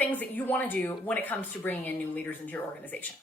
things that you want to do when it comes to bringing in new leaders into your organization.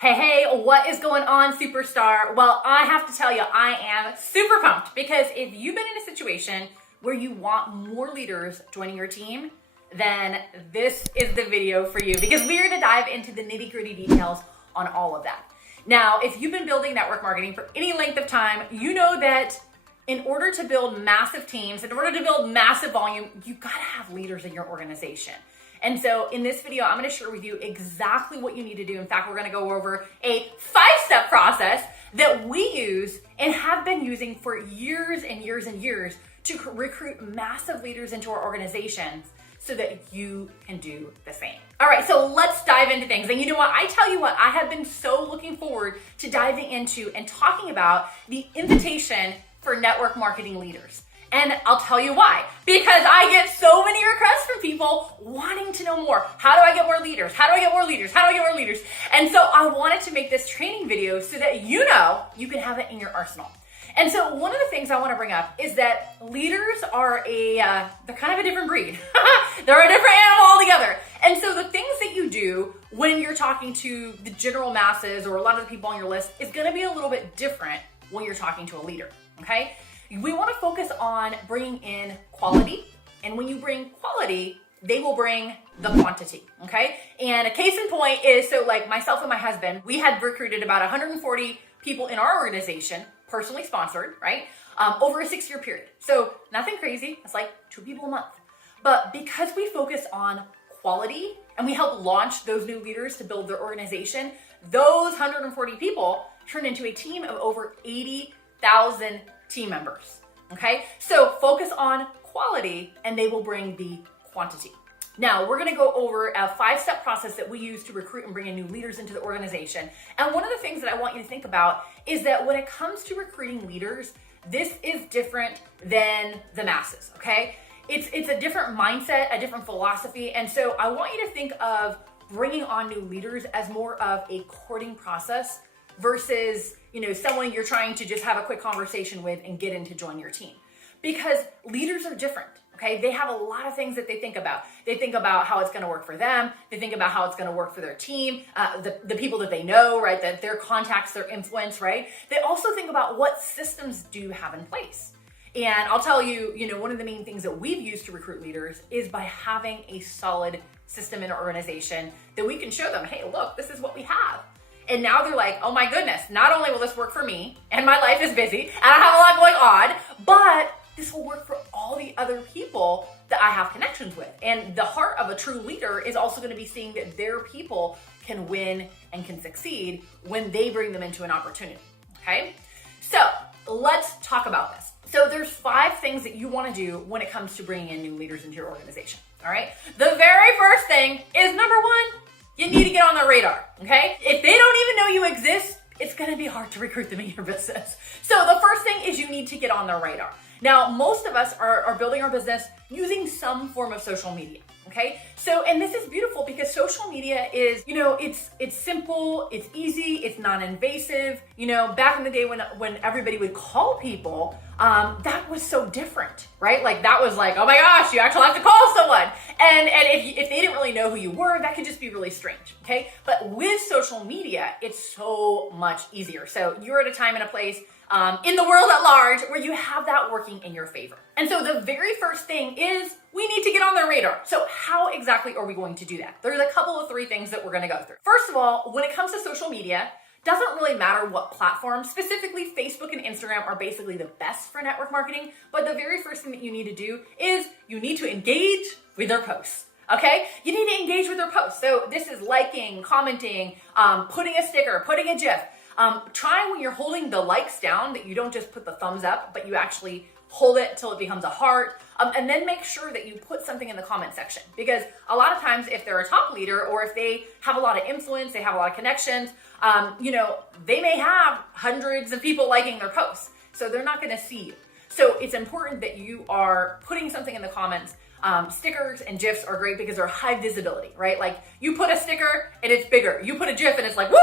Hey, what is going on, superstar? Well, I have to tell you, I am super pumped because if you've been in a situation where you want more leaders joining your team, then this is the video for you because we are going to dive into the nitty-gritty details on all of that. Now, if you've been building network marketing for any length of time, you know that in order to build massive teams, in order to build massive volume, you gotta have leaders in your organization. And so in this video, I'm gonna share with you exactly what you need to do. In fact, we're gonna go over a 5-step process that we use and have been using for years and years and years to recruit massive leaders into our organizations so that you can do the same. All right, so let's dive into things. And you know what? I tell you what, I have been so looking forward to diving into and talking about the invitation for network marketing leaders. And I'll tell you why. Because I get so many requests from people wanting to know more. How do I get more leaders? How do I get more leaders? How do I get more leaders? And so I wanted to make this training video so that you know you can have it in your arsenal. And so one of the things I want to bring up is that leaders are they're kind of a different breed. They're a different animal altogether. And so the things that you do when you're talking to the general masses or a lot of the people on your list is going to be a little bit different when you're talking to a leader, okay? We want to focus on bringing in quality. And when you bring quality, they will bring the quantity, okay? And a case in point is, so like myself and my husband, we had recruited about 140 people in our organization, personally sponsored, right? Over a 6-year period. So nothing crazy. It's like 2 people a month. But because we focus on quality and we help launch those new leaders to build their organization, those 140 people turn into a team of over 80,000 team members, okay? So focus on quality and they will bring the quantity. Now, we're gonna go over a 5-step process that we use to recruit and bring in new leaders into the organization. And one of the things that I want you to think about is that when it comes to recruiting leaders, this is different than the masses, okay? It's a different mindset, a different philosophy. And so I want you to think of bringing on new leaders as more of a courting process versus, someone you're trying to just have a quick conversation with and get in to join your team. Because leaders are different, okay? They have a lot of things that they think about. They think about how it's gonna work for them. They think about how it's gonna work for their team, the people that they know, right? That their contacts, their influence, right? They also think about what systems do you have in place. And I'll tell you, one of the main things that we've used to recruit leaders is by having a solid system in our organization that we can show them, hey, look, this is what we have. And now they're like, oh my goodness, not only will this work for me, and my life is busy, and I have a lot going on, but this will work for all the other people that I have connections with. And the heart of a true leader is also going to be seeing that their people can win and can succeed when they bring them into an opportunity, okay? So let's talk about this. So there's 5 things that you want to do when it comes to bringing in new leaders into your organization, all right? The very first thing is number 1, you need to get on their radar, okay? If they don't even know you exist, it's gonna be hard to recruit them in your business. So the first thing is you need to get on their radar. Now, most of us are building our business using some form of social media, okay? So, and this is beautiful because social media is, it's simple, it's easy, it's non-invasive. Back in the day when everybody would call people, that was so different, right? Like that was like, oh my gosh, you actually have to call someone. And if they didn't really know who you were, that could just be really strange, okay? But with social media, it's so much easier. So you're at a time and a place in the world at large where you have that working in your favor. And so the very first thing is we need to get on their radar. So how exactly are we going to do that? There's a couple of 3 things that we're gonna go through. First of all, when it comes to social media, doesn't really matter what platform, specifically Facebook and Instagram are basically the best for network marketing, but the very first thing that you need to do is you need to engage with their posts. Okay, you need to engage with their posts. So this is liking, commenting, putting a sticker, putting a GIF. Try when you're holding the likes down that you don't just put the thumbs up, but you actually hold it till it becomes a heart. And then make sure that you put something in the comment section, because a lot of times if they're a top leader or if they have a lot of influence, they have a lot of connections, they may have hundreds of people liking their posts. So they're not going to see you. So it's important that you are putting something in the comments. Stickers and GIFs are great because they're high visibility, right? Like you put a sticker and it's bigger. You put a GIF and it's like, woo,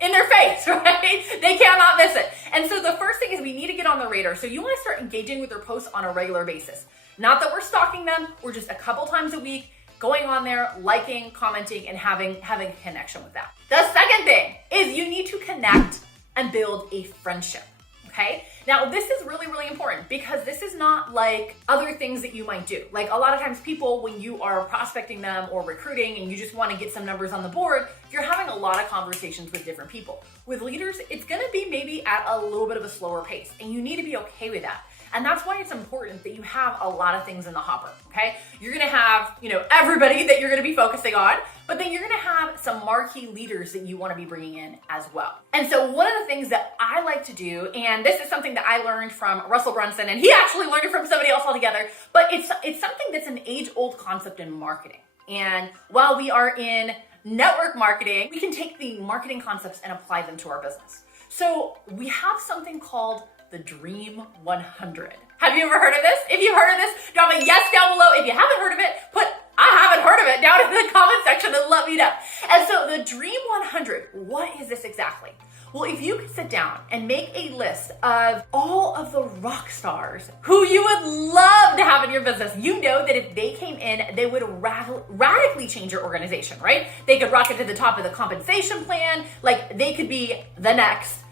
in their face, right? They cannot miss it. And so the first thing is we need to get on the radar. So you want to start engaging with their posts on a regular basis. Not that we're stalking them, we're just a couple times a week going on there, liking, commenting, and having a connection with that. The second thing is you need to connect and build a friendship. Okay. Now, this is really, really important because this is not like other things that you might do. Like a lot of times people, when you are prospecting them or recruiting and you just want to get some numbers on the board, you're having a lot of conversations with different people. With leaders, it's going to be maybe at a little bit of a slower pace, and you need to be okay with that. And that's why it's important that you have a lot of things in the hopper, okay? You're gonna have, everybody that you're gonna be focusing on, but then you're gonna have some marquee leaders that you wanna be bringing in as well. And so one of the things that I like to do, and this is something that I learned from Russell Brunson, and he actually learned it from somebody else altogether, but it's something that's an age-old concept in marketing. And while we are in network marketing, we can take the marketing concepts and apply them to our business. So we have something called the Dream 100. Have you ever heard of this? If you've heard of this, drop a yes down below. If you haven't heard of it, put I haven't heard of it down in the comment section and let me know. And so the Dream 100, what is this exactly? Well, if you could sit down and make a list of all of the rock stars who you would love to have in your business, you know that if they came in, they would radically change your organization, right? They could rocket to the top of the compensation plan. Like they could be the next,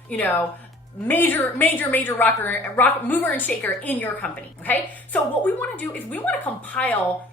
major rock mover and shaker in your company. Okay. So what we want to do is we want to compile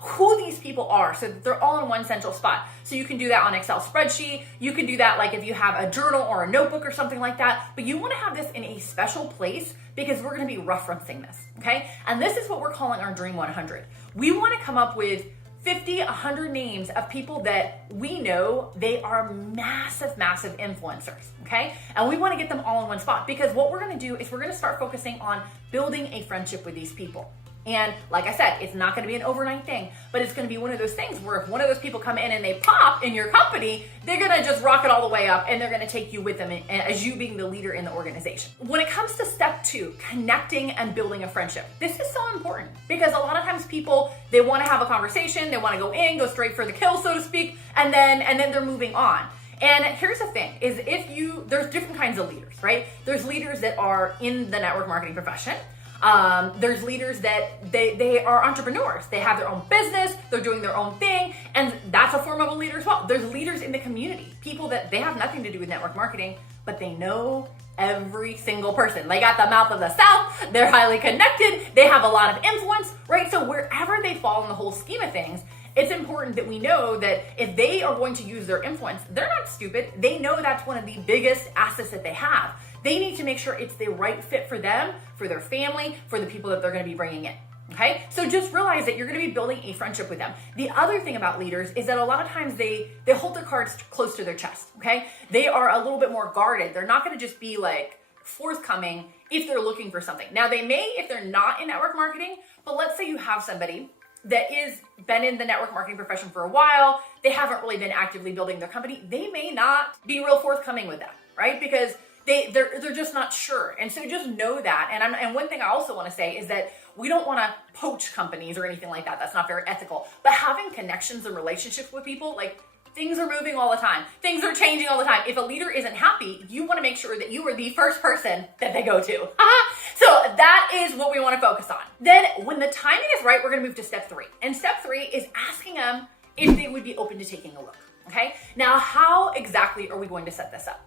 who these people are so that they're all in one central spot. So you can do that on Excel spreadsheet. You can do that like if you have a journal or a notebook or something like that, but you want to have this in a special place because we're going to be referencing this. Okay. And this is what we're calling our Dream 100. We want to come up with 50, 100 names of people that we know they are massive influencers, okay? And we want to get them all in one spot because what we're going to do is we're going to start focusing on building a friendship with these people. And like I said, it's not going to be an overnight thing, but it's going to be one of those things where if one of those people come in and they pop in your company, they're going to just rocket all the way up and they're going to take you with them as you being the leader in the organization. When it comes to step 2, connecting and building a friendship, this is so important because a lot of times people, they want to have a conversation, they want to go straight for the kill, so to speak, and then they're moving on. And here's the thing is there's different kinds of leaders, right? There's leaders that are in the network marketing profession. There's leaders that they are entrepreneurs. They have their own business, they're doing their own thing, and that's a form of a leader as well. There's leaders in the community, people that they have nothing to do with network marketing, but they know every single person. They got the mouth of the South, they're highly connected, they have a lot of influence, right? So wherever they fall in the whole scheme of things, it's important that we know that if they are going to use their influence, they're not stupid. They know that's one of the biggest assets that they have. They need to make sure it's the right fit for them, for their family, for the people that they're going to be bringing in. Okay? So just realize that you're going to be building a friendship with them. The other thing about leaders is that a lot of times they hold their cards close to their chest. Okay? They are a little bit more guarded. They're not going to just be like forthcoming if they're looking for something. Now they may if they're not in network marketing, but let's say you have somebody that is been in the network marketing profession for a while, they haven't really been actively building their company, they may not be real forthcoming with that, right? Because they're just not sure. And so just know that. And one thing I also want to say is that we don't want to poach companies or anything like that. That's not very ethical. But having connections and relationships with people, like things are moving all the time. Things are changing all the time. If a leader isn't happy, you want to make sure that you are the first person that they go to. So that is what we want to focus on. Then when the timing is right, we're going to move to step 3. And step 3 is asking them if they would be open to taking a look. Okay. Now, how exactly are we going to set this up?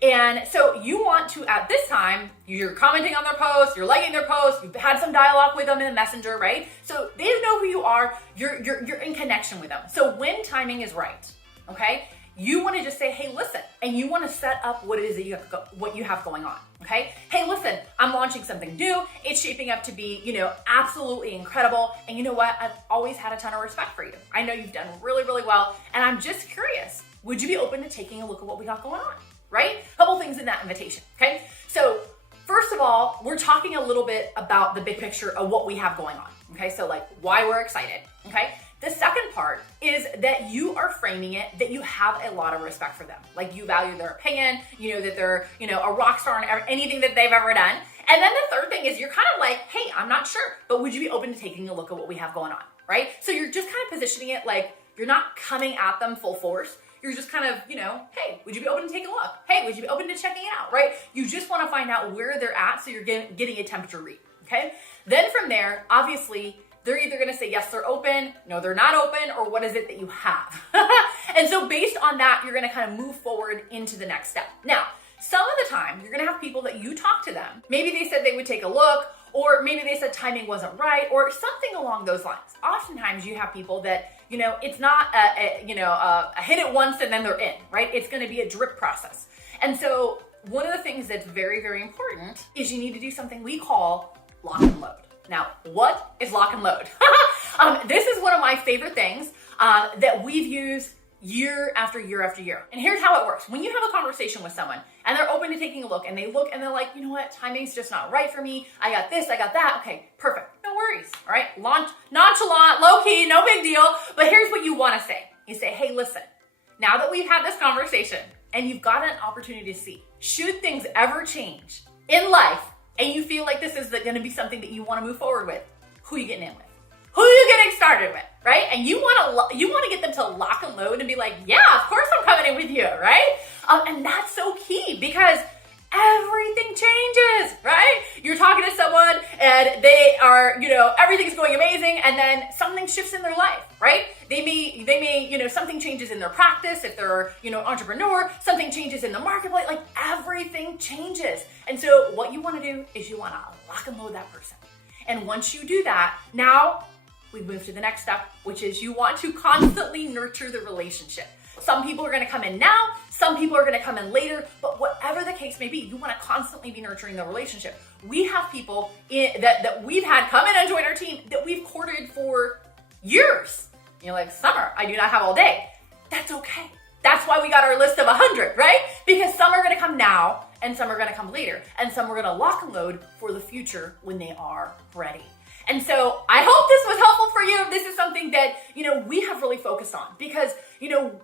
And so you want to, at this time, you're commenting on their posts, you're liking their posts, you've had some dialogue with them in the messenger, right? So they know who you are, you're in connection with them. So when timing is right, okay, you want to just say, hey, listen, and you want to set up what it is that what you have going on, okay? Hey, listen, I'm launching something new. It's shaping up to be, absolutely incredible. And you know what? I've always had a ton of respect for you. I know you've done really, really well. And I'm just curious, would you be open to taking a look at what we got going on? Right? A couple things in that invitation, okay? So first of all, we're talking a little bit about the big picture of what we have going on, okay? So like why we're excited, okay? The second part is that you are framing it that you have a lot of respect for them. Like you value their opinion, you know that they're, a rock star in anything that they've ever done. And then the third thing is you're kind of like, hey, I'm not sure, but would you be open to taking a look at what we have going on, right? So you're just kind of positioning it like you're not coming at them full force. you're just kind of, hey, would you be open to take a look? Hey, would you be open to checking it out, right? You just want to find out where they're at so you're getting a temperature read, okay? Then from there, obviously, they're either going to say, yes, they're open, no, they're not open, or what is it that you have? And so based on that, you're going to kind of move forward into the next step. Now, some of the time, you're going to have people that you talk to them. Maybe they said they would take a look, or maybe they said timing wasn't right, or something along those lines. Oftentimes, you have people that, it's not a hit it once and then they're in, right? It's going to be a drip process. And so one of the things that's very, very important is you need to do something we call lock and load. Now, what is lock and load? This is one of my favorite things that we've used year after year after year. And here's how it works. When you have a conversation with someone and they're open to taking a look and they look and they're like, you know what, timing's just not right for me. I got this, I got that. Okay, perfect. No worries. All right. Nonchalant, low key, no big deal. But here's what you want to say. You say, hey, listen, now that we've had this conversation and you've got an opportunity to see, should things ever change in life and you feel like this is going to be something that you want to move forward with, who are you getting in with? Who are you getting started with, right? And you want to get them to lock and load and be like, yeah, of course I'm coming in with you, right? And that's so key because everything changes, right? You're talking to someone and they are, everything's going amazing, and then something shifts in their life, right? They may, something changes in their practice if they're, entrepreneur, something changes in the marketplace, like everything changes. And so what you want to do is you want to lock and load that person. And once you do that, now we move to the next step, which is you want to constantly nurture the relationship. Some people are going to come in now, some people are going to come in later, but whatever the case may be, you want to constantly be nurturing the relationship. We have people that we've had come in and join our team that we've courted for years. You're like, Summer, I do not have all day. That's okay. That's why we got our list of 100, right? Because some are going to come now and some are going to come later, and some are going to lock and load for the future when they are ready. And so I hope this was helpful for you. This is something that, we have really focused on because,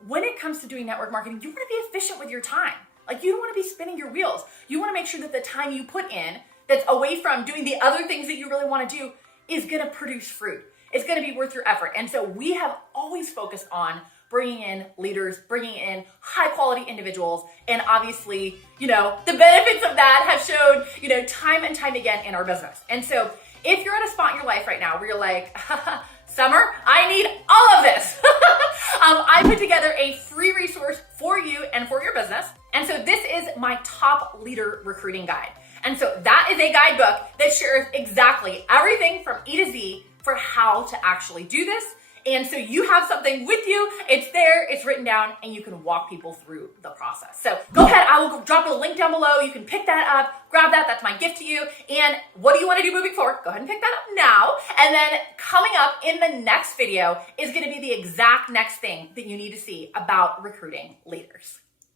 when it comes to doing network marketing, you want to be efficient with your time. Like, you don't want to be spinning your wheels. You want to make sure that the time you put in that's away from doing the other things that you really want to do is going to produce fruit. It's going to be worth your effort. And so we have always focused on bringing in leaders, bringing in high quality individuals. And obviously, the benefits of that have showed, time and time again in our business. And so if you're at a spot in your life right now where you're like, Summer, I need all of this. I put together a free resource for you and for your business. And so this is my top leader recruiting guide. And so that is a guidebook that shares exactly everything from E to Z for how to actually do this. And so you have something with you, it's there, it's written down, and you can walk people through the process. So go ahead, I will drop a link down below. You can pick that up, grab that, that's my gift to you. And what do you want to do moving forward? Go ahead and pick that up now. And then coming up in the next video is going to be the exact next thing that you need to see about recruiting leaders.